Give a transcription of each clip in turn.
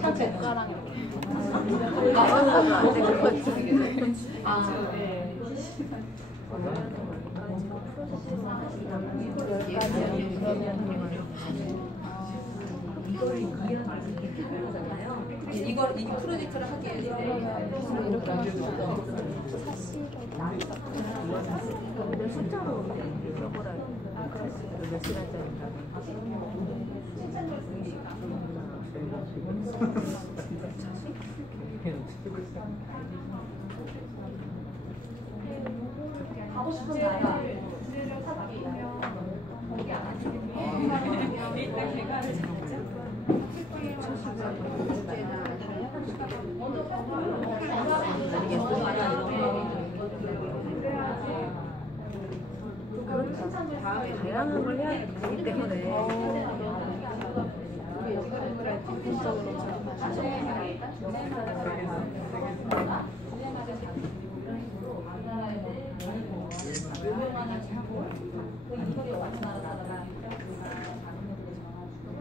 상체 가랑 이 프로젝트를 하기 위해서 이렇게 하시면 사실은 숫자로 적어라. 몇 시간짜리인가? 가고 싶은 나라 일단 개가를 잡자. 다양한 걸 해야 되기 때문에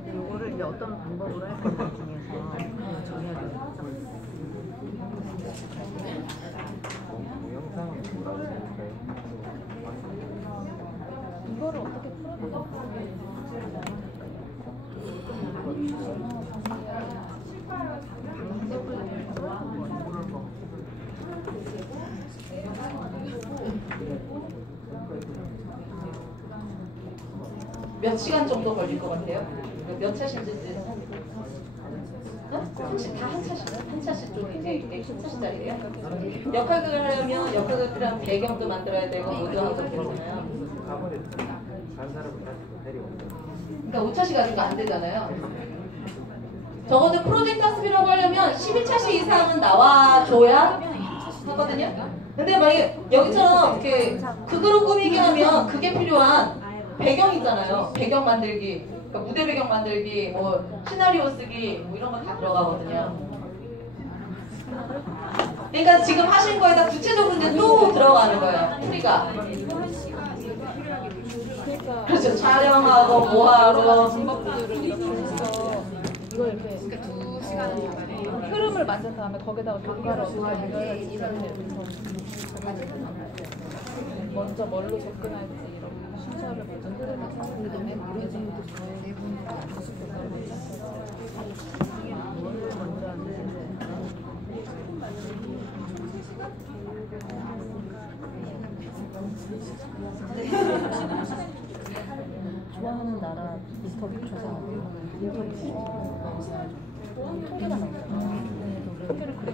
이거를 이제 어떤 방법으로 할 건지 중에서 정해야 돼요. 이거를 어떻게 풀어야 몇 시간 정도 걸릴 것 같아요? 몇 차신지 다 한 차씩 좀 이제 차짜리예요. 역할극을 하려면 역할극이랑 배경도 만들어야 되고 모두하고 그러잖아요. 그러니까 5차씩 가지고 안 되잖아요. 적어도 프로젝트 학습이라고 하려면 12차씩 이상은 나와줘야 하거든요. 근데 만약에 여기처럼 이렇게 극으로 꾸미기 하면 그게 필요한 배경 있잖아요. 배경 만들기, 그러니까 무대 배경 만들기, 뭐 시나리오 쓰기, 뭐 이런 거 다 들어가거든요. 그러니까 지금 하신 거에다 구체적으로 이제 또 들어가는 거예요. 풀이가. 그렇죠. 촬영하고 뭐하고. 이거 이렇게 흐름을 만든 다음에 거기다가 효과를 어떻게 연결할지 먼저 뭘로 접근할지 이런 순서를 먼저 흐름을 찾는 다음에 좋아하는 나라 리스트 붙여서 통계가 나오잖아요. 통계를 그래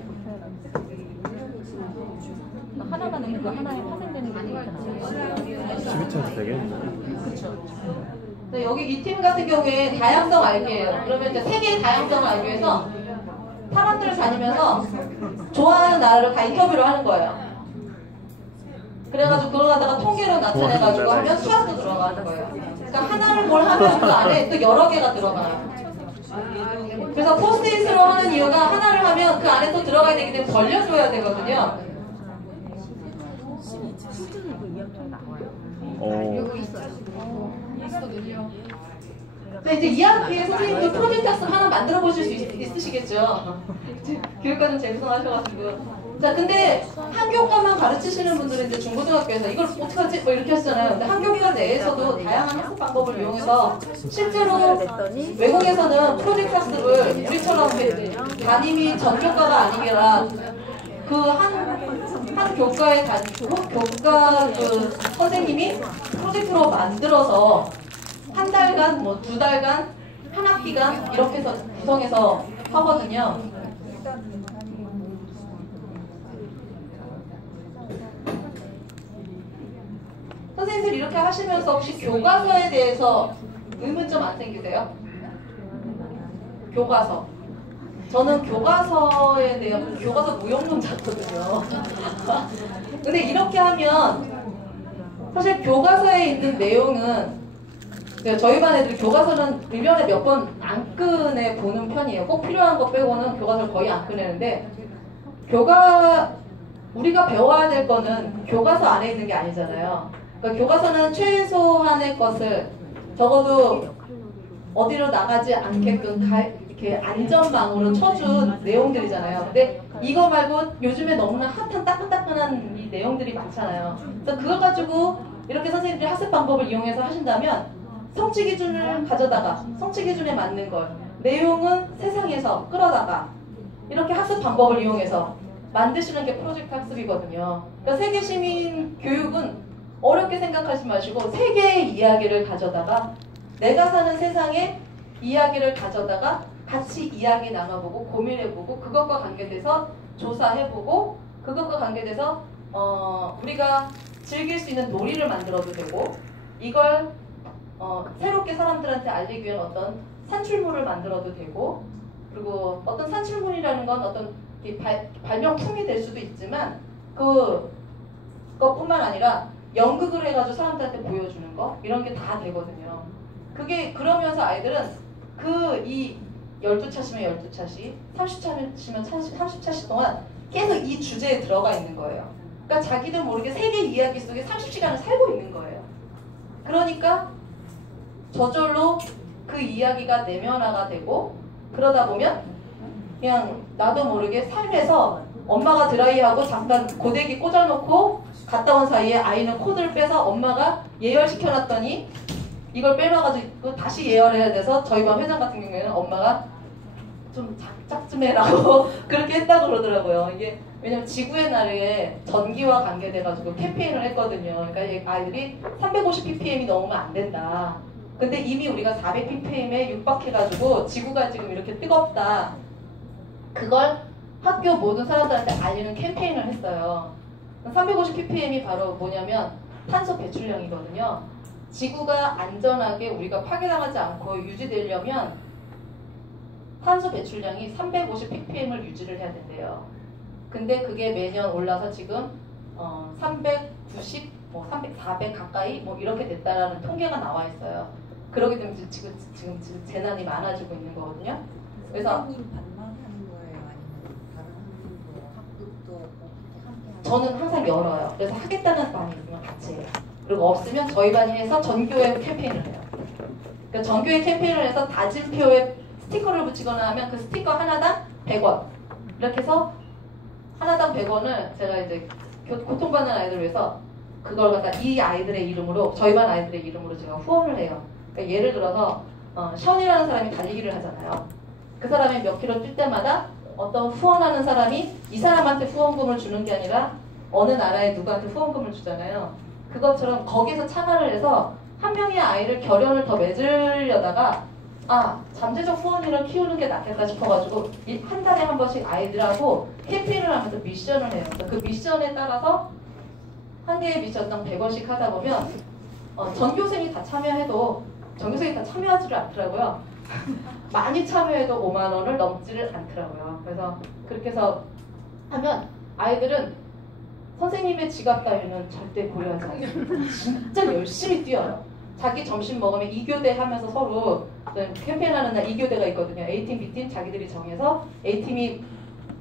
하나만 있는 거 하나에 파생되는 게 이렇게 나와요. 12차도 되겠네. 그렇죠. 여기 이 팀 같은 경우에 다양성 알기예요. 그러면 이제 세계의 다양성을 알기 위해서 사람들을 다니면서 좋아하는 나라를 다 인터뷰를 하는 거예요. 그래가지고 그걸 갖다가 통계로 나타내가지고 하면 수학도 들어가는 거예요. 그러니까 하나를 뭘 하면 그 안에 또 여러 개가 들어가요. 그래서 포스트잇으로 하는 이유가 하나를 하면 그 안에 또 들어가야 되기 때문에 벌려줘야 되거든요. 수준은 그 2학년에 나와요. 근데 이제 2학기에 선생님도 프로젝트 학습 하나 만들어 보실 수 있으시겠죠? 교육과정 재구성하셔가지고. 자, 근데 한 교과만 가르치시는 분들은 이제 중고등학교에서 이걸 어떡하지? 뭐 이렇게 하시잖아요. 근데 한 교과 내에서도 다양한 학습 방법을 이용해서 실제로 외국에서는 프로젝트 학습을 우리처럼 담임이 전교과가 아니라 그 한 교과의 교과 그 선생님이 프로젝트로 만들어서 한 달간, 뭐 2달간, 한 학기간 이렇게 해서 구성해서 하거든요. 선생님들 이렇게 하시면서 혹시 교과서에 대해서 의문점 안 생기세요? 교과서. 저는 교과서에 대한 교과서 무용론자거든요. 근데 이렇게 하면 사실 교과서에 있는 내용은 저희 반 애들이 교과서는 1년에 몇 번 안 꺼내 보는 편이에요. 꼭 필요한 거 빼고는 교과서를 거의 안 꺼내는데 우리가 배워야 될 거는 교과서 안에 있는 게 아니잖아요. 그러니까 교과서는 최소한의 것을 적어도 어디로 나가지 않게끔 이렇게 안전망으로 쳐준 내용들이잖아요. 근데 이거 말고 요즘에 너무나 핫한 따끈따끈한 이 내용들이 많잖아요. 그래서 그거 가지고 이렇게 선생님들이 학습 방법을 이용해서 하신다면 성취 기준을 가져다가 성취 기준에 맞는 걸 내용은 세상에서 끌어다가 이렇게 학습 방법을 이용해서 만드시는 게 프로젝트 학습이거든요. 그러니까 세계 시민 교육은 어렵게 생각하지 마시고 세계의 이야기를 가져다가 내가 사는 세상의 이야기를 가져다가 같이 이야기 나눠보고 고민해보고 그것과 관계돼서 조사해보고 그것과 관계돼서 우리가 즐길 수 있는 놀이를 만들어도 되고 이걸 새롭게 사람들한테 알리기 위한 어떤 산출물을 만들어도 되고 그리고 어떤 산출물이라는 건 어떤 발명품이 될 수도 있지만 그것뿐만 아니라 연극을 해가지고 사람들한테 보여주는 거 이런 게 다 되거든요. 그게 그러면서 아이들은 이 12차시면 12차시, 30차시면 30차시 동안 계속 이 주제에 들어가 있는 거예요. 그러니까 자기도 모르게 세계 이야기 속에 30시간을 살고 있는 거예요. 그러니까 저절로 그 이야기가 내면화가 되고 그러다 보면 그냥 나도 모르게 삶에서 엄마가 드라이하고 잠깐 고데기 꽂아놓고 갔다 온 사이에 아이는 코드를 빼서 엄마가 예열시켜놨더니 이걸 빼놔가지고 다시 예열해야 돼서 저희 반 회장 같은 경우에는 엄마가 좀 작작 좀 해라고 그렇게 했다고 그러더라고요. 이게 왜냐면 지구의 날에 전기와 관계돼가지고 캠페인을 했거든요. 그러니까 아이들이 350ppm이 넘으면 안 된다. 근데 이미 우리가 400ppm에 육박해가지고 지구가 지금 이렇게 뜨겁다. 그걸 학교 모든 사람들한테 알리는 캠페인을 했어요. 350ppm이 바로 뭐냐면 탄소 배출량이거든요. 지구가 안전하게 우리가 파괴당하지 않고 유지되려면 탄소 배출량이 350ppm을 유지를 해야 된대요. 근데 그게 매년 올라서 지금 390, 300, 400 가까이 이렇게 됐다라는 통계가 나와 있어요. 그러기 때문에 지금 재난이 많아지고 있는 거거든요. 그래서 선생님 반만 하는 거예요? 아니면 다른 학생도 학급도 함께 하는 저는 항상 열어요. 그래서 하겠다는 반이 있으면 같이 해요. 그리고 없으면 저희 반이 해서 전교회 캠페인을 해요. 그러니까 전교회 캠페인을 해서 다짐표에 스티커를 붙이거나 하면 그 스티커 하나당 100원 이렇게 해서 하나당 100원을 제가 이제 고통받는 아이들을 위해서 그걸 갖다 이 아이들의 이름으로 저희 반 아이들의 이름으로 제가 후원을 해요. 그러니까 예를 들어서 션이라는 사람이 달리기를 하잖아요. 그 사람이 몇 킬로 뛸 때마다 어떤 후원하는 사람이 이 사람한테 후원금을 주는 게 아니라 어느 나라에 누구한테 후원금을 주잖아요. 그것처럼 거기서 참여를 해서 한 명의 아이를 결연을 더 맺으려다가 잠재적 후원인을 키우는 게 낫겠다 싶어가지고 한 달에 한 번씩 아이들하고 캠페인을 하면서 미션을 해요. 그 미션에 따라서 한 개의 미션당 100원씩 하다 보면 전교생이 다 참여해도 전교생이 다 참여하지를 않더라고요. 많이 참여해도 5만 원을 넘지를 않더라고요. 그래서 그렇게 해서 하면 아이들은 선생님의 지갑 따위는 절대 고려하지 않습니다. 진짜 열심히 뛰어요. 자기 점심 먹으면 2교대 하면서 서로 캠페인하는 날 2교대가 있거든요. A팀, B팀 자기들이 정해서 A팀이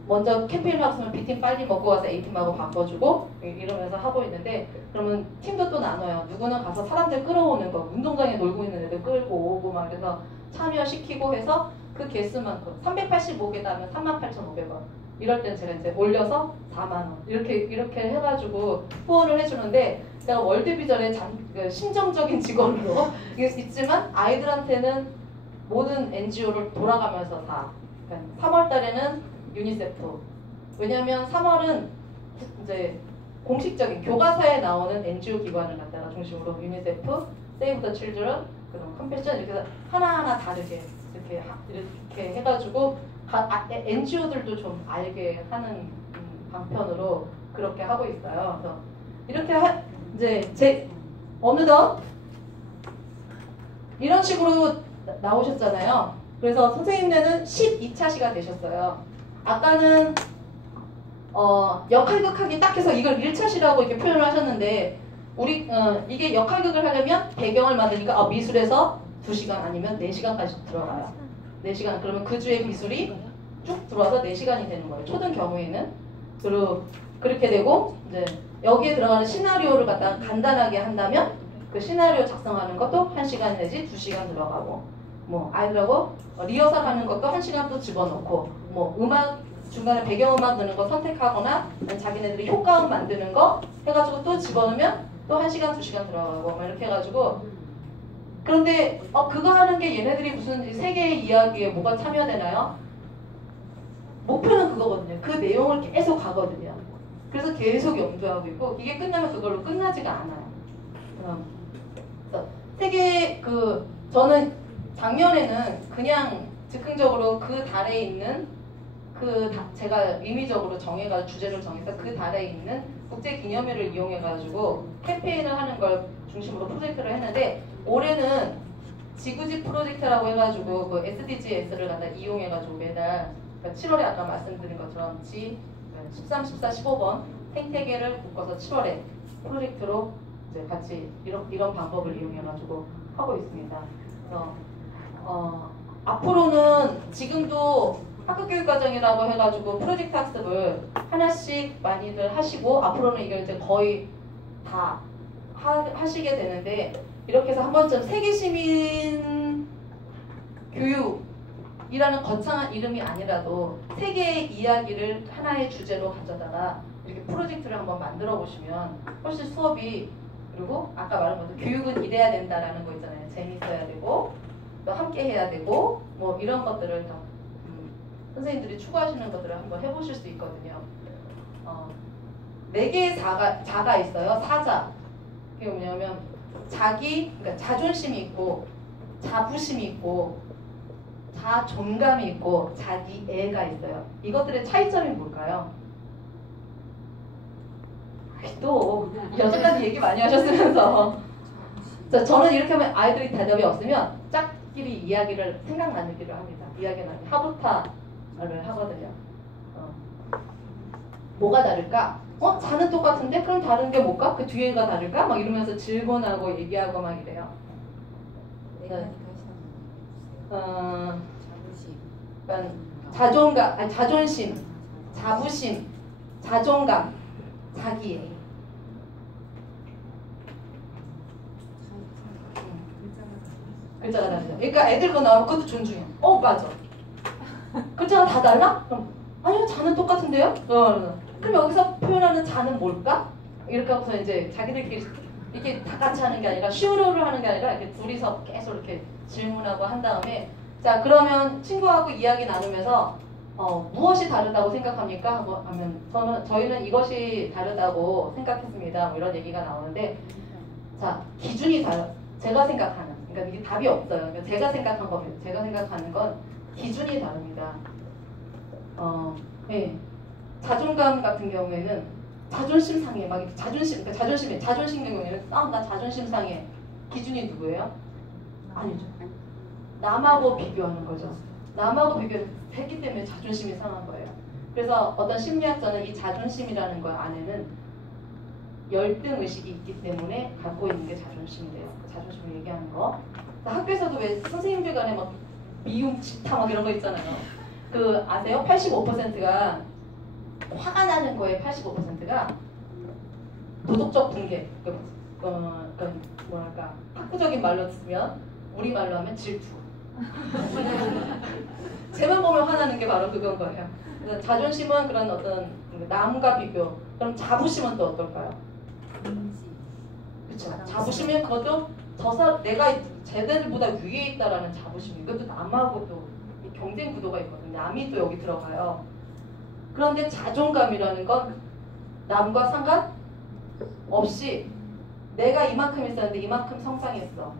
먼저 캠페인을 하면 B팀 빨리 먹고 와서 A팀하고 바꿔주고 이러면서 하고 있는데 그러면 팀도 또 나눠요. 누구는 가서 사람들 끌어오는 거 운동장에 놀고 있는 애들 끌고 오고 막 그래서 참여시키고 해서 그 개수만큼 385개다 하면 38,500원 이럴 때는 제가 이제 올려서 4만 원 이렇게 해가지고 후원을 해주는데 제가 월드비전의 심정적인 직원으로 있지만 아이들한테는 모든 NGO를 돌아가면서 다 그러니까 3월 달에는 유니세프 왜냐하면 3월은 이제 공식적인 교과서에 나오는 NGO 기관을 갖다가 중심으로 유니세프, 세이브 더 칠드런, 그런 컴패션 이렇게 하나하나 다르게 이렇게 해가지고 NGO들도 좀 알게 하는 방편으로 그렇게 하고 있어요. 그래서 이렇게 이제 어느덧 이런 식으로 나오셨잖아요. 그래서 선생님네는 12차시가 되셨어요. 아까는 역할극하기 딱 해서 이걸 1차시라고 이렇게 표현을 하셨는데 이게 역할극을 하려면 배경을 만드니까 미술에서 2시간 아니면 4시간까지 들어가요. 4시간 그러면 그 주에 미술이 쭉 들어와서 4시간이 되는 거예요. 초등 경우에는 그리고 그렇게 되고 이제 여기에 들어가는 시나리오를 갖다가 간단하게 한다면 그 시나리오 작성하는 것도 1시간 내지 2시간 들어가고 뭐 아이들하고 리허설 하는 것도 1시간 또 집어넣고 뭐 음악 중간에 배경음악 넣는 거 선택하거나 자기네들이 효과음 만드는 거 해가지고 또 집어넣으면 또 1시간 2시간 들어가고 막 이렇게 해가지고 그런데 그거 하는 게 얘네들이 무슨 세계의 이야기에 뭐가 참여되나요? 목표는 그거거든요. 그 내용을 계속 가거든요. 그래서 계속 염두하고 있고 이게 끝나면 그걸로 끝나지가 않아요. 세계 저는 작년에는 그냥 즉흥적으로 그 달에 있는 제가 임의적으로 정해가지고 주제를 정해서 그 달에 있는 국제기념일을 이용해가지고 캠페인을 하는 걸 중심으로 프로젝트를 했는데 올해는 지구지 프로젝트라고 해가지고 그 SDGs를 갖다 이용해가지고 매달 그러니까 7월에 아까 말씀드린 것처럼 13, 14, 15번 생태계를 묶어서 7월에 프로젝트로 이제 같이 이런 방법을 이용해가지고 하고 있습니다. 그래서 앞으로는 지금도 학교교육과정이라고 해가지고 프로젝트 학습을 하나씩 많이들 하시고 앞으로는 이걸 이제 거의 다 하시게 되는데 이렇게 해서 한 번쯤 세계시민 교육이라는 거창한 이름이 아니라도 세계의 이야기를 하나의 주제로 가져다가 이렇게 프로젝트를 한번 만들어 보시면 훨씬 수업이 그리고 아까 말한 것도 교육은 이래야 된다라는 거 있잖아요. 재밌어야 되고 또 함께 해야 되고 뭐 이런 것들을 더 선생님들이 추구하시는 것들을 한번 해보실 수 있거든요. 4개의 자가 있어요. 사자. 그게 뭐냐면 그러니까 자존심이 있고 자부심이 있고 자존감이 있고 자기애가 있어요. 이것들의 차이점이 뭘까요? 또 여태까지 얘기 많이 하셨으면서 저는 이렇게 하면 아이들이 대답이 없으면 짝끼리 이야기를 생각 나누기를 합니다. 이야기 나누기 하부타를 하거든요. 뭐가 다를까? 자는 똑같은데 그럼 다른 게 뭘까? 그 뒤에가 다를까? 막 이러면서 질문하고 얘기하고 막 이래요. 그러니까 자존감, 자존심, 자부심, 자존감, 자기애. 글자가 다르죠. 그러니까 애들 거 나오면 그것도 존중해. 맞아. 글자가 다 달라? 그럼 아니요, 자는 똑같은데요? 그럼 여기서 표현하는 자는 뭘까? 이렇게 하고서 이제 자기들끼리 이렇게 다 같이 하는 게 아니라 시우르를 하는 게 아니라 이렇게 둘이서 계속 이렇게 질문하고 한 다음에 자 그러면 친구하고 이야기 나누면서 무엇이 다르다고 생각합니까? 하면 저희는 이것이 다르다고 생각했습니다. 뭐 이런 얘기가 나오는데 자 기준이 제가 생각하는 그러니까 이게 답이 없어요. 그러니까 제가 생각한 겁니다. 제가 생각하는 건 기준이 다릅니다. 네. 자존감 같은 경우에는 자존심 상해 막 그러니까 자존심 경우에는 나 자존심 상해 기준이 누구예요? 아니죠. 남하고 비교하는 거죠. 남하고 비교했기 때문에 자존심이 상한 거예요. 그래서 어떤 심리학자는 이 자존심이라는 것 안에는 열등 의식이 있기 때문에 갖고 있는 게 자존심이래요. 자존심을 얘기하는 거. 학교에서도 왜 선생님들 간에 막 미움, 질타 막 이런 거 있잖아요. 아세요? 85%가 화가 나는 거에 85%가 도덕적 붕괴. 뭐랄까 학구적인 말로 쓰면 우리 말로 하면 질투. 쟤만 보면 화나는 게 바로 그건 거예요. 그래서 자존심은 그런 어떤 남과 비교. 그럼 자부심은 또 어떨까요? 그렇죠. 자부심은 그것도 내가 쟤들보다 위에 있다라는 자부심. 이것도 남하고 또 경쟁 구도가 있거든요. 남이 또 여기 들어가요. 그런데 자존감이라는 건 남과 상관없이 내가 이만큼 했었는데 이만큼 성장했어.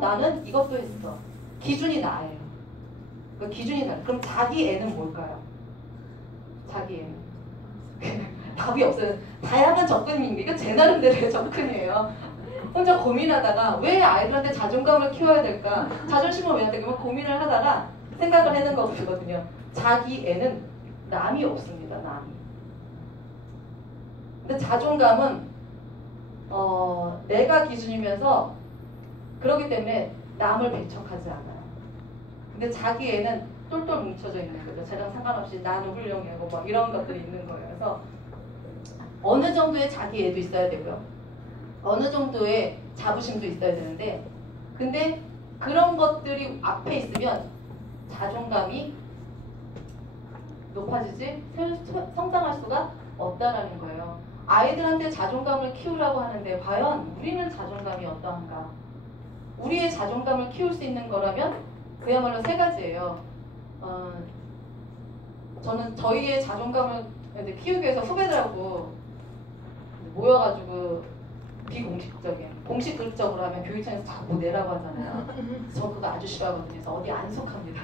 나는 이것도 했어. 기준이 나예요. 그 기준이 나. 그럼 자기애는 뭘까요? 자기애는 답이 없어요. 다양한 접근입니다. 이거 제 나름대로의 접근이에요. 혼자 고민하다가 왜 아이들한테 자존감을 키워야 될까? 자존심을 왜 해야 될까? 고민을 하다가 생각을 해낸 거거든요. 자기애는 남이 없습니다. 남이. 근데 자존감은 내가 기준이면서 그렇기 때문에 남을 배척하지 않아요. 근데 자기애는 똘똘 뭉쳐져 있는 거죠. 쟤랑 상관없이 나는 훌륭하고 뭐 이런 것들이 있는 거예요. 그래서 어느 정도의 자기애도 있어야 되고요. 어느 정도의 자부심도 있어야 되는데 근데 그런 것들이 앞에 있으면 자존감이 높아지지 성장할 수가 없다라는 거예요. 아이들한테 자존감을 키우라고 하는데 과연 우리는 자존감이 어떠한가? 우리의 자존감을 키울 수 있는 거라면 그야말로 세 가지예요. 저는 저희의 자존감을 이제 키우기 위해서 후배들하고 모여가지고 비공식적인, 공식적으로 하면 교육청에서 자꾸 뭐 내라고 하잖아요. 저 그거 아주 싫어하거든요. 그래서 어디 안 속합니다.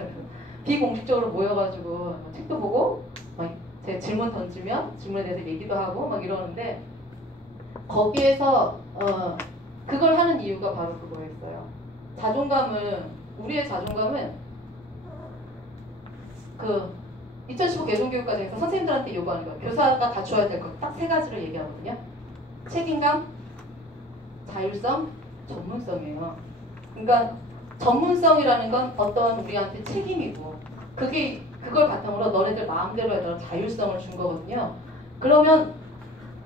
비공식적으로 모여가지고 책도 보고 막 제 질문 던지면 질문에 대해서 얘기도 하고 막 이러는데 거기에서 그걸 하는 이유가 바로 그거였어요. 우리의 자존감은 그 2015 개성교육과정에서 선생님들한테 요구하는 거예요. 교사가 갖춰야 될 것 딱 세 가지를 얘기하거든요. 책임감, 자율성, 전문성이에요. 그러니까 전문성이라는 건 어떤 우리한테 책임이고 그걸 바탕으로 너네들 마음대로 해달라 자율성을 준 거거든요. 그러면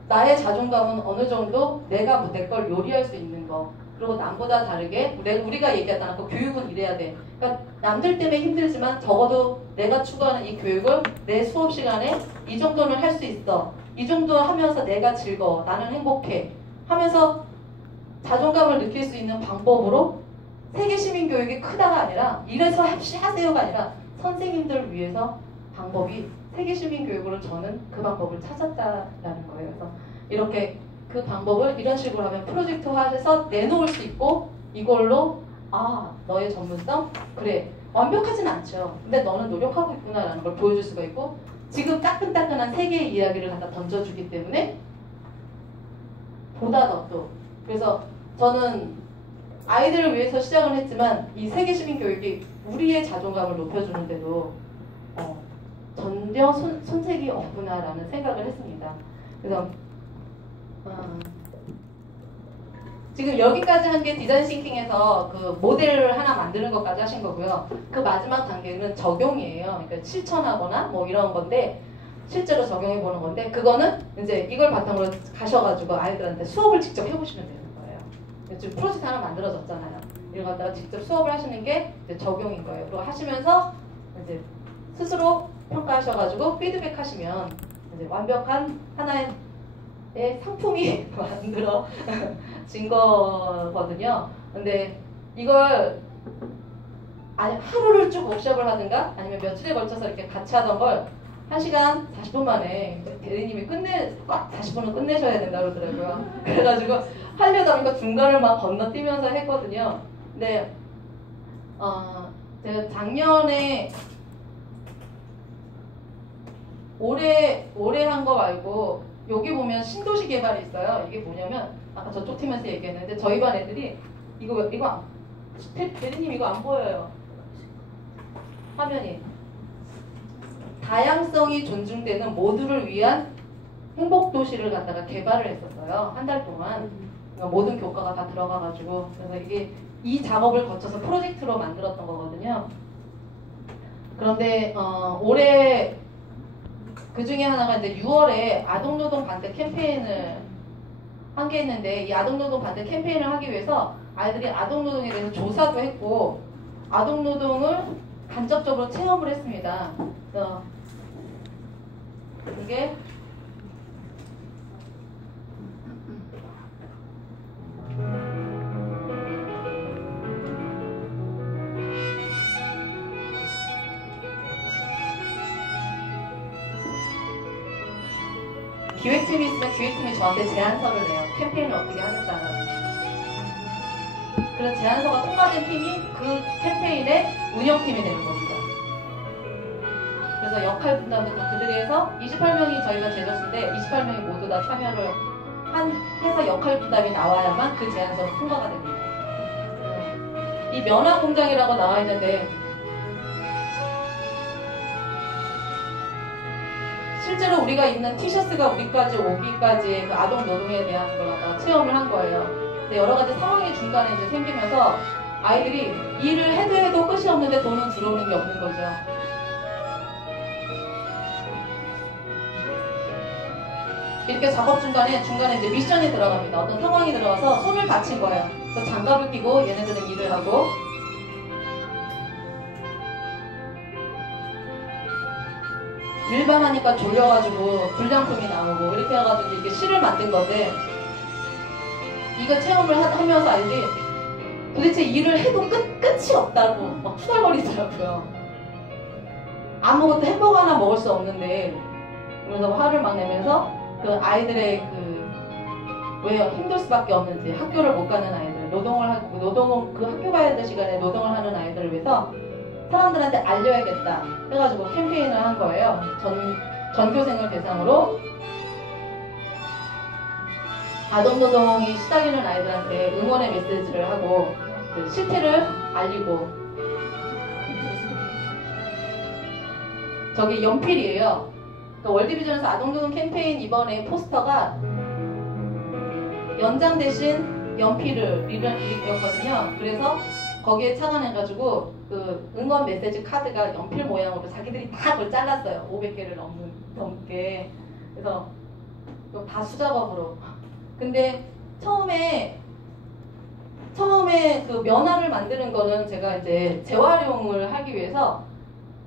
나의 자존감은 어느 정도 내가 내 걸 요리할 수 있는 거 그리고 남보다 다르게 우리가 얘기하잖아. 그 교육은 이래야 돼. 그러니까 남들 때문에 힘들지만 적어도 내가 추구하는 이 교육을 내 수업 시간에 이 정도는 할 수 있어. 이 정도 하면서 내가 즐거워. 나는 행복해. 하면서 자존감을 느낄 수 있는 방법으로 세계 시민 교육이 크다가 아니라 이래서 하세요가 아니라 선생님들을 위해서 방법이 세계 시민 교육으로 저는 그 방법을 찾았다라는 거예요. 그래서 이렇게 그 방법을 이런 식으로 하면 프로젝트화해서 내놓을 수 있고 이걸로 너의 전문성? 그래 완벽하진 않죠. 근데 너는 노력하고 있구나라는 걸 보여줄 수가 있고 지금 따끈따끈한 세 개의 이야기를 갖다 던져주기 때문에 보다 더 또 그래서 저는 아이들을 위해서 시작을 했지만 이 세계 시민 교육이 우리의 자존감을 높여주는데도 전혀 손색이 없구나라는 생각을 했습니다. 그래서 지금 여기까지 한 게 디자인 싱킹에서 그 모델을 하나 만드는 것까지 하신 거고요. 그 마지막 단계는 적용이에요. 그러니까 실천하거나 뭐 이런 건데 실제로 적용해 보는 건데 그거는 이제 이걸 바탕으로 가셔가지고 아이들한테 수업을 직접 해보시면 되는 거예요. 지금 프로젝트 하나 만들어졌잖아요. 이걸 갖다가 직접 수업을 하시는 게 이제 적용인 거예요. 그리고 하시면서 이제 스스로 평가하셔가지고 피드백 하시면 이제 완벽한 하나의 상품이 만들어진 거거든요. 근데 이걸 하루를 쭉 워크숍을 하든가 아니면 며칠에 걸쳐서 이렇게 같이 하던 걸 1시간 40분 만에 대리님이 40분은 끝내셔야 된다 그러더라고요. 그래가지고 하려다 보니까 중간을 막 건너뛰면서 했거든요. 근데 제가 작년에 올해 한 거 말고 여기 보면 신도시 개발이 있어요. 이게 뭐냐면 아까 저쪽 팀에서 얘기했는데 저희 반 애들이 대리님 이거 안 보여요. 화면이 다양성이 존중되는 모두를 위한 행복도시를 갖다가 개발을 했었어요. 한 달 동안 그러니까 모든 교과가 다 들어가가지고 그래서 이게 이 작업을 거쳐서 프로젝트로 만들었던 거거든요. 그런데 올해 그 중에 하나가 이제 6월에 아동노동 반대 캠페인을 한 게 있는데 이 아동노동 반대 캠페인을 하기 위해서 아이들이 아동노동에 대해서 조사도 했고 아동노동을 간접적으로 체험을 했습니다. 그래서 이게 기획팀이 있으면 기획팀이 저한테 제안서를 내요. 캠페인을 어떻게 하겠다는. 그래서 제안서가 통과된 팀이 그 캠페인의 운영팀이 되는 겁니다. 그래서 역할 분담도 그들이 해서 28명이 저희가 제작인데 28명이 모두 다 참여를 해서 역할 분담이 나와야만 그 제안서가 통과가 됩니다. 이 면화 공장이라고 나와 있는데 실제로 우리가 입는 티셔츠가 우리까지 오기까지의 그 아동 노동에 대한 걸 갖다가 체험을 한 거예요. 근데 여러 가지 상황이 중간에 이제 생기면서 아이들이 일을 해도 끝이 없는데 돈은 들어오는 게 없는 거죠. 이렇게 작업 중간에 이제 미션이 들어갑니다. 어떤 상황이 들어가서 손을 다친 거예요. 그래서 장갑을 끼고 얘네들은 일을 하고 일반 하니까 졸려가지고 불량품이 나오고 이렇게 해가지고 이렇게 실을 만든 건데 이거 체험을 하면서 아이들이 도대체 일을 해도 끝이 없다고 막 투덜거리더라고요. 아무것도 햄버거 하나 먹을 수 없는데 그래서 화를 막 내면서 그 아이들의 왜 힘들 수밖에 없는지 학교를 못 가는 아이들, 그 학교 가야 될 시간에 노동을 하는 아이들을 위해서 사람들한테 알려야겠다 해가지고 캠페인을 한 거예요. 전교생을 대상으로 아동노동이 시달리는 아이들한테 응원의 메시지를 하고 그 실태를 알리고 저기 연필이에요. 그러니까 월드비전에서 아동노동 캠페인 이번에 포스터가 연장 대신 연필을 이었거든요. 그래서 거기에 착안해가지고 그 응원 메시지 카드가 연필 모양으로 자기들이 다 그걸 잘랐어요. 500개를 넘게. 그래서 다 수작업으로. 근데 처음에 그 면화를 만드는 거는 제가 이제 재활용을 하기 위해서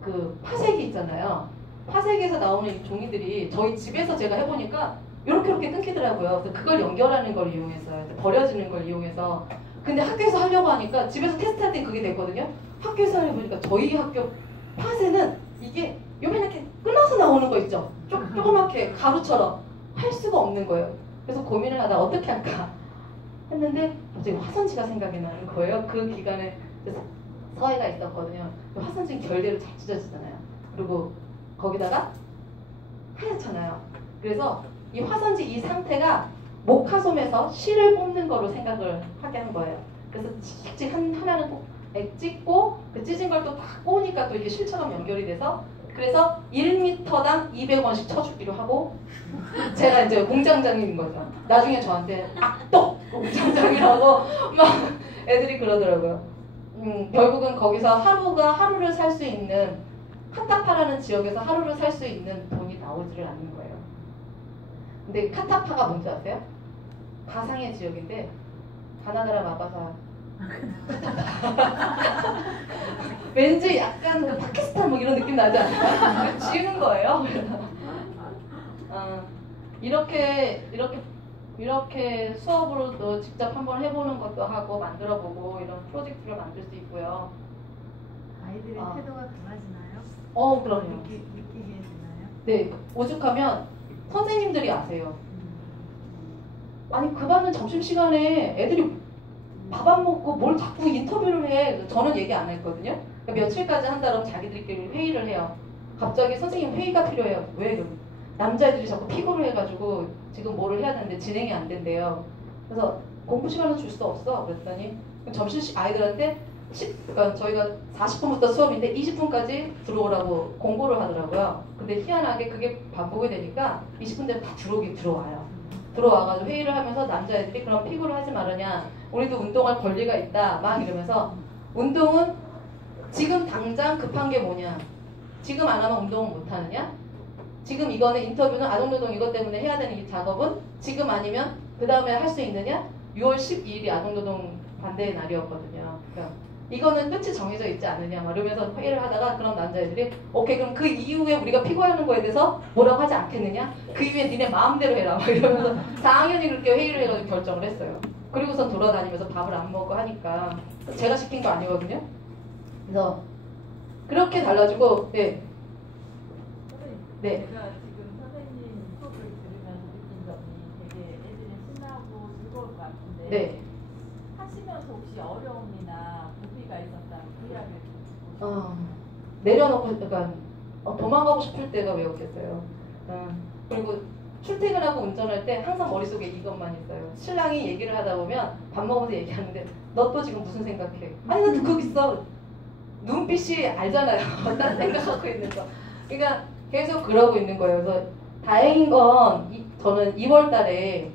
그 파쇄기 있잖아요. 파쇄기에서 나오는 이 종이들이 저희 집에서 제가 해보니까 이렇게 끊기더라고요. 그래서 그걸 연결하는 걸 이용해서 버려지는 걸 이용해서. 근데 학교에서 하려고 하니까 집에서 테스트할 때 그게 됐거든요. 학교에서 해보니까 저희 학교 파쇄는 이게 요만하게 끊어서 나오는 거 있죠. 조그맣게 가루처럼 할 수가 없는 거예요. 그래서 고민을 하다 어떻게 할까 했는데 갑자기 화선지가 생각이 나는 거예요. 그 기간에 서해가 있었거든요. 화선지는 결대로 잘 찢어지잖아요. 그리고 거기다가 하얗잖아요. 그래서 이 화선지 이 상태가 목화솜에서 실을 뽑는 거로 생각을 하게 한 거예요. 그래서 찍찍 하나는 꼭 찍고 그 찢은 걸 또 다 꼬으니까 또 이게 실처럼 연결이 돼서 그래서 1m당 200원씩 쳐주기로 하고 제가 이제 공장장인 거죠. 나중에 저한테 악독 공장장이라고 막 애들이 그러더라고요. 결국은 거기서 하루를 살 수 있는 카타파라는 지역에서 하루를 살 수 있는 돈이 나오지를 않는 거예요. 근데 카타파가 뭔지 아세요? 가상의 지역인데 가나다라 마바사 왠지 약간 그 파키스탄 뭐 이런 느낌 나지 않나요? 지우는 거예요. 이렇게 수업으로도 직접 한번 해보는 것도 하고 만들어보고 이런 프로젝트를 만들 수 있고요. 아이들의 태도가 달라지나요? 그럼요. 느끼게 되나요? 네, 오죽하면 선생님들이 아세요. 아니 그 반은 점심시간에 애들이 밥 안 먹고 뭘 자꾸 인터뷰를 해. 저는 얘기 안 했거든요. 그러니까 며칠까지 한다 그러면 자기들끼리 회의를 해요. 갑자기 선생님 회의가 필요해요. 왜? 남자애들이 자꾸 피고를 해가지고 지금 뭐를 해야 되는데 진행이 안 된대요. 그래서 공부 시간을 줄 수 없어. 그랬더니 점심 아이들한테 그러니까 저희가 40분부터 수업인데 20분까지 들어오라고 공고를 하더라고요. 근데 희한하게 그게 반복이 되니까 20분 되면 다 들어와요. 들어와가지고 회의를 하면서 남자애들이 그럼 피고를 하지 말으냐, 우리도 운동할 권리가 있다 막 이러면서 운동은 지금 당장 급한 게 뭐냐, 지금 안 하면 운동은 못 하느냐, 지금 이거는 인터뷰는 아동노동 이것 때문에 해야 되는 이 작업은 지금 아니면 그 다음에 할 수 있느냐. 6월 12일이 아동노동 반대의 날이었거든요. 그러니까 이거는 끝이 정해져 있지 않느냐 막 이러면서 회의를 하다가 그럼 남자애들이 오케이 그럼 그 이후에 우리가 피고하는 거에 대해서 뭐라고 하지 않겠느냐, 그 이후에 니네 마음대로 해라 막 이러면서 4학년이 그렇게 회의를 해가지고 결정을 했어요. 그리고선 돌아다니면서 밥을 안 먹고 하니까 제가 시킨 거 아니거든요. 그래서 그렇게 달라지고 네. 제가 지금 선생님 수업을 들으면서 느낀 점이 되게 애들이 신나고 즐거울 것 같은데 네. 하시면서 혹시 어려움이나 고비가 있었다면 그 이야기를 좀 듣고 싶어요. 내려놓고 약간 도망가고 싶을 때가 왜 없겠어요. 그리고 출퇴근하고 운전할 때 항상 머릿속에 이것만 있어요. 신랑이 얘기를 하다 보면 밥 먹으면서 얘기하는데 너 또 지금 무슨 생각해? 아니 나 듣고 있어. 눈빛이 알잖아요. 딴 생각하고 있는 거. 그러니까 계속 그러고 있는 거예요. 그래서 다행인 건 저는 2월 달에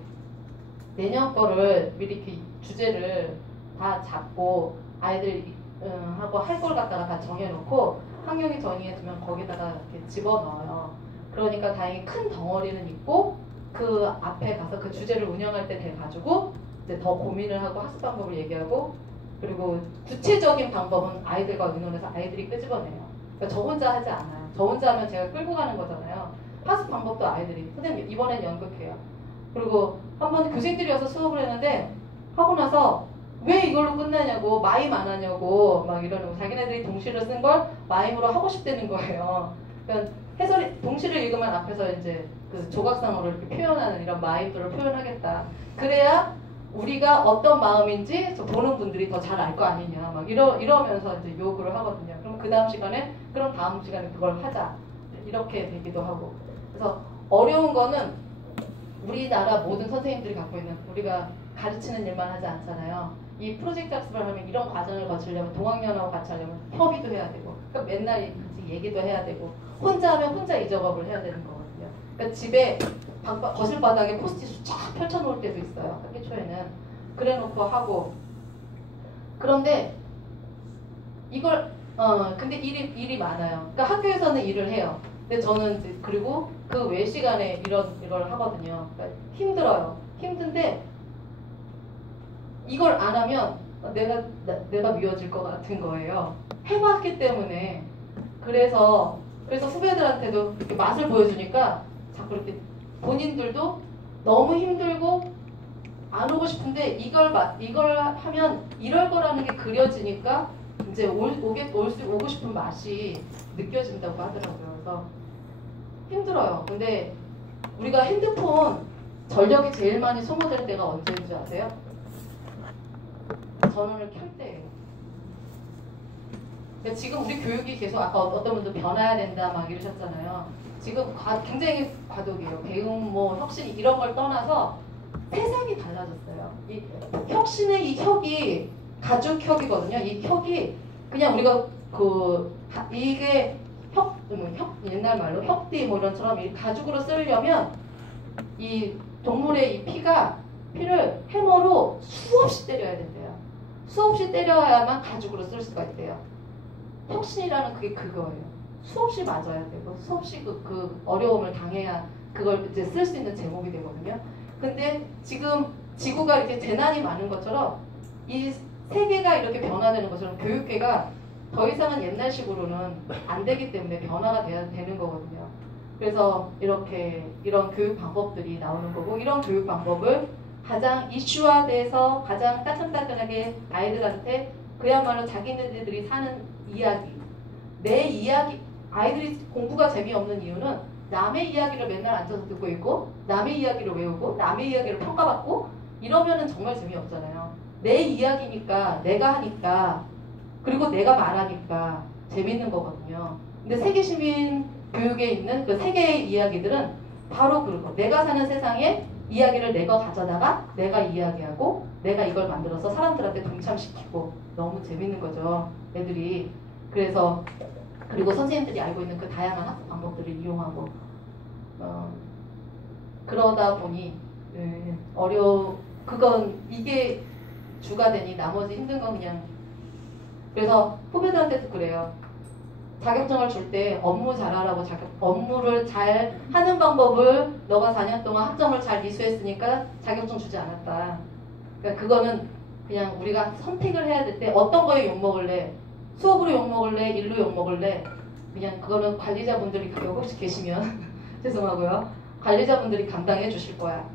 내년 거를 미리 이렇게 주제를 다 잡고 아이들 하고 할 걸 갖다가 다 정해놓고 환경이 정해주면 거기다가 이렇게 집어넣어요. 그러니까 다행히 큰 덩어리는 있고 그 앞에 가서 그 주제를 운영할 때 돼가지고 이제 더 고민을 하고 학습 방법을 얘기하고 그리고 구체적인 방법은 아이들과 의논해서 아이들이 끄집어내요. 그러니까 저 혼자 하지 않아요. 저 혼자 하면 제가 끌고 가는 거잖아요. 학습 방법도 아이들이 선생님 이번엔 연극해요. 그리고 한번 교생들이 와서 수업을 했는데 하고 나서 왜 이걸로 끝나냐고 마임 안 하냐고 막 이러는 자기네들이 동시를 쓴 걸 마임으로 하고 싶다는 거예요. 그러니까 해설이 동시를 읽으면 앞에서 이제 그 조각상으로 이렇게 표현하는 이런 마임들을 표현하겠다. 그래야 우리가 어떤 마음인지 보는 분들이 더 잘 알 거 아니냐 막 이러면서 이제 요구를 하거든요. 그럼 그 다음 시간에 그럼 다음 시간에 그걸 하자 이렇게 되기도 하고. 그래서 어려운 거는 우리나라 모든 선생님들이 갖고 있는 우리가 가르치는 일만 하지 않잖아요. 이 프로젝트 학습을 하면 이런 과정을 거치려면 동학년하고 같이 하려면 협의도 해야 되고 그러니까 맨날 얘기도 해야 되고 혼자 하면 혼자 이 작업을 해야 되는 거거든요. 그러니까 집에 거실 바닥에 포스트잇을 쫙 펼쳐놓을 때도 있어요. 학기 초에는 그래놓고 하고 그런데 이걸 근데 일이 많아요. 그러니까 학교에서는 일을 해요. 근데 저는 이제 그리고 그 외 시간에 이걸 하거든요. 그러니까 힘들어요. 힘든데 이걸 안 하면 내가 미워질 것 같은 거예요. 해봤기 때문에. 그래서 후배들한테도 이렇게 맛을 보여주니까 자꾸 이렇게 본인들도 너무 힘들고 안 오고 싶은데 이걸 하면 이럴 거라는 게 그려지니까 이제 오고 싶은 맛이 느껴진다고 하더라고요. 그래서 힘들어요. 근데 우리가 핸드폰 전력이 제일 많이 소모될 때가 언제인 줄 아세요? 전원을 켤 때예요. 근데 지금 우리 교육이 계속 아까 어떤 분도 변화해야 된다 막 이러셨잖아요. 지금 굉장히 과도기예요. 배움, 혁신 이런 걸 떠나서 세상이 달라졌어요. 이 혁신의 이 혁이 가죽혁이거든요. 이 혁이 그냥 우리가 이게 옛날 말로 혁띠 이런처럼 이 가죽으로 쓰려면 이 동물의 이 피를 해머로 수없이 때려야 된대요. 수없이 때려야만 가죽으로 쓸 수가 있대요. 혁신이라는 그게 그거예요. 수없이 맞아야 되고 수없이 그 어려움을 당해야 그걸 이제 쓸 수 있는 제목이 되거든요. 근데 지금 지구가 이렇게 재난이 많은 것처럼 이 세계가 이렇게 변화되는 것처럼 교육계가 더 이상은 옛날식으로는 안 되기 때문에 변화가 돼야 되는 거거든요. 그래서 이런 교육 방법들이 나오는 거고 이런 교육 방법을 가장 이슈화돼서 가장 따끈따끈하게 아이들한테 그야말로 자기네들이 사는 이야기, 내 이야기, 아이들이 공부가 재미없는 이유는 남의 이야기를 맨날 앉아서 듣고 있고 남의 이야기를 외우고 남의 이야기를 평가받고 이러면은 정말 재미없잖아요. 내 이야기니까 내가 하니까 그리고 내가 말하니까 재밌는 거거든요. 근데 세계시민 교육에 있는 그 세계의 이야기들은 바로 그거. 내가 사는 세상에 이야기를 내가 가져다가 내가 이야기하고 내가 이걸 만들어서 사람들한테 동참시키고 너무 재밌는 거죠. 애들이. 그래서 그리고 선생님들이 알고 있는 그 다양한 학습 방법들을 이용하고 그러다 보니 그건 이게 주가 되니 나머지 힘든 건 그냥 그래서 후배들한테도 그래요. 자격증을 줄 때 업무 잘하라고 업무를 잘 하는 방법을 너가 4년 동안 학점을 잘 이수했으니까 자격증 주지 않았다. 그러니까 그거는 그냥 우리가 선택을 해야 될 때 어떤 거에 욕먹을래? 수업으로 욕먹을래? 일로 욕먹을래? 그냥 그거는 관리자분들이 그게 혹시 계시면 죄송하고요. 관리자분들이 감당해 주실 거야.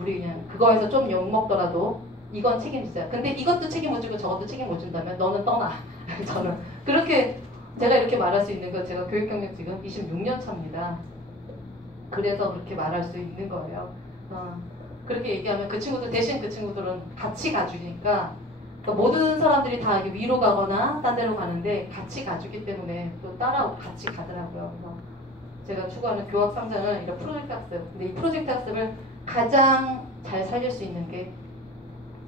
우리 그냥 그거에서 좀 욕먹더라도 이건 책임지자. 근데 이것도 책임 못 지고 저것도 책임 못 준다면 너는 떠나. 저는 그렇게 제가 이렇게 말할 수 있는 건 제가 교육경력 지금 26년 차입니다. 그래서 그렇게 말할 수 있는 거예요. 그렇게 얘기하면 그 친구들 대신 그 친구들은 같이 가주니까 그러니까 모든 사람들이 다 위로 가거나 딴 데로 가는데 같이 가주기 때문에 또 따라오고 같이 가더라고요. 그래서 제가 추구하는 교학 상장은 이런 프로젝트 학습. 근데 이 프로젝트 학습을 가장 잘 살릴 수 있는 게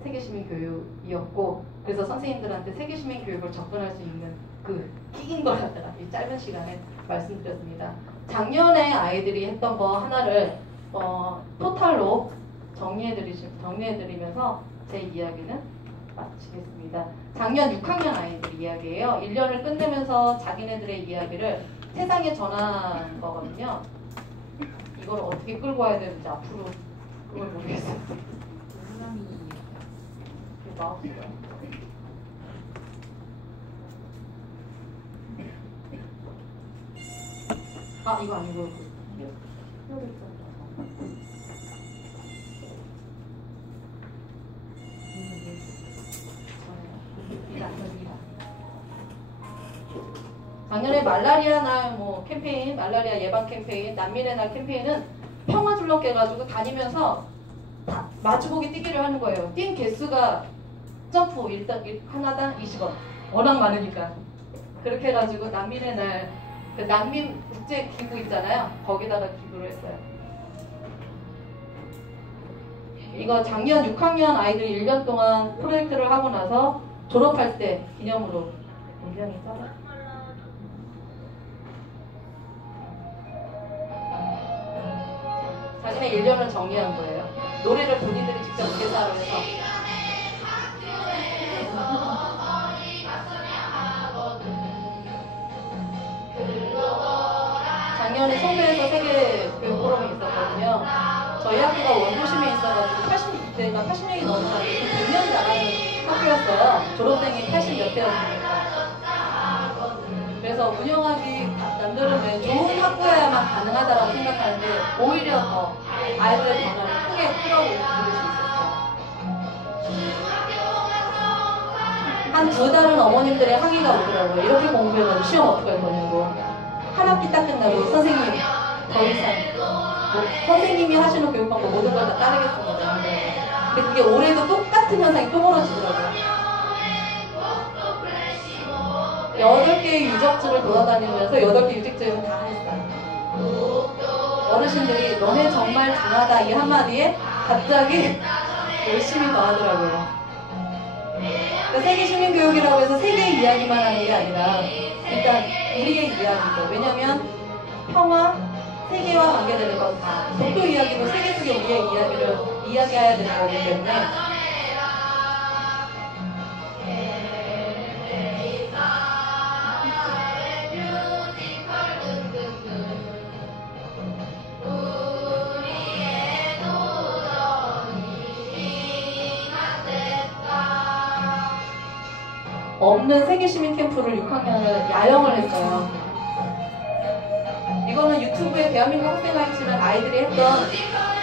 세계시민 교육이었고 그래서 선생님들한테 세계시민 교육을 접근할 수 있는 그 끼인 걸 갖다가 이 짧은 시간에 말씀드렸습니다. 작년에 아이들이 했던 거 하나를 토탈로 정리해드리면서 제 이야기는 마치겠습니다. 작년 6학년 아이들 이야기예요. 1년을 끝내면서 자기네들의 이야기를 세상에 전한 거거든요. 이걸 어떻게 끌고 와야 되는지 앞으로 그걸 모르겠어요. 마우스가 아 이거 아니고 작년에 말라리아 날 뭐 캠페인, 말라리아 예방 캠페인, 난민의 날 캠페인은 평화 줄넘기 해가지고 다니면서 다 마주보기 뛰기를 하는 거예요. 뛴 개수가 점프 일단 하나당 20원. 워낙 많으니까. 그렇게 해가지고 난민의 날, 그 난민 국제 기구 있잖아요. 거기다가 기부를 했어요. 이거 작년 6학년 아이들이 1년 동안 프로젝트를 하고 나서 졸업할 때 기념으로 굉장히 써요. 자신의 1년을 정리한 거예요. 노래를 본인들이 직접 개사를 해서. 작년에 송도에서 세계 교육 포럼이 있었거든요. 저희 학교가 원도심에 있어가지고 80대가 80명이 넘는 100명이 나가는 학교였어요. 졸업생이 80몇 대였으니까. 그래서 운영하기 남들은 왜 좋은 학교여야만 가능하다고 생각하는데 오히려 더 아이들의 변화를 크게 끌어올릴 수 있었어요. 한 2달은 어머님들의 항의가 오더라고요. 이렇게 공부해가지고 시험 어떻게 할 거냐고. 한 학기 딱 끝나고 선생님 더 이상 뭐, 선생님이 하시는 교육 방법 모든 걸 다 따르겠습니다. 근데 그게 올해도 똑같은 현상이 또 벌어지더라고요. 8개의 유적지를 돌아다니면서 8개 유적지를 다 했어요. 어르신들이 너네 정말 강하다 이 한마디에 갑자기 열심히 더 하더라고요. 그러니까 세계 시민교육이라고 해서 세계의 이야기만 하는 게 아니라 일단 우리의 이야기죠. 왜냐면 평화, 세계와 관계되는 건 다 독도 이야기도 세계 속의 우리의 이야기를 이야기해야 되는 거기 때문에 없는 세계시민 캠프를 6학년을 야영을 했어요. 이거는 유튜브에 대한민국 학생활 치는 아이들이 했던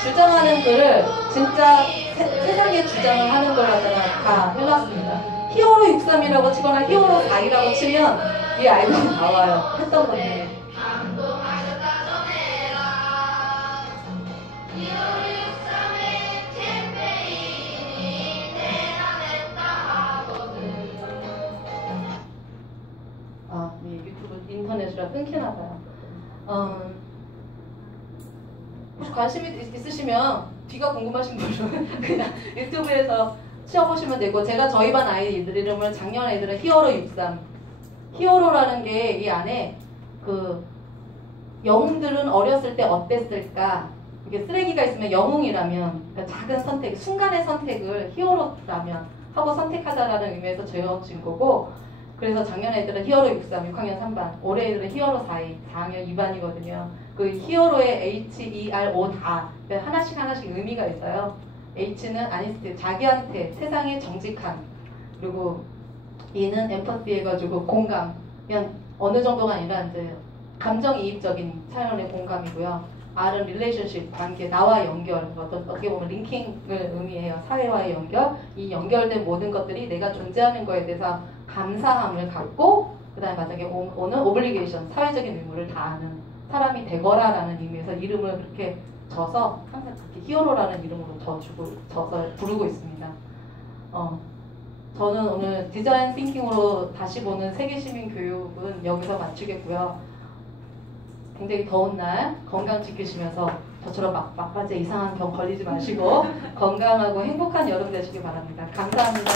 주장하는 글을 진짜 세상에 주장을 하는 걸 갖다가 다 해놨습니다. 히어로 63이라고 치거나 히어로 4이라고 치면 이 아이들이 나와요. 했던 것들이. 유튜브 인터넷이라 끊기나 봐요. 혹시 관심이 있으시면 뒤가 궁금하신 분은 그냥 유튜브에서 치어보시면 되고 제가 저희 반 아이들 이름을 작년 아이들은 히어로 63 히어로라는 게 이 안에 그 영웅들은 어렸을 때 어땠을까 이게 쓰레기가 있으면 영웅이라면 그러니까 작은 선택 순간의 선택을 히어로라면 하고 선택하자라는 의미에서 지어진 거고 그래서 작년 애들은 히어로 63, 6학년 3반, 올해 애들은 히어로 4위, 4학년 2반이거든요. 그 히어로의 HERO 다 하나씩 의미가 있어요. H는 아니스트, 자기한테 세상에 정직한 그리고 E는 엠퍼시 해가지고 공감, 그냥 어느 정도가 아니라 이제 감정이입적인 차원의 공감이고요. R은 relationship, 관계, 나와 연결, 어떻게 보면 링킹을 의미해요. 사회와의 연결, 이 연결된 모든 것들이 내가 존재하는 거에 대해서 감사함을 갖고 그 다음에 만약에 오는 오블리게이션, 사회적인 의무를 다하는 사람이 되거라라는 의미에서 이름을 그렇게 져서 항상 그렇게 히어로라는 이름으로 져서 부르고 있습니다. 저는 오늘 디자인 띵킹으로 다시 보는 세계시민 교육은 여기서 마치겠고요. 굉장히 더운 날 건강 지키시면서 저처럼 막바지에 이상한 병 걸리지 마시고 건강하고 행복한 여름 되시기 바랍니다. 감사합니다.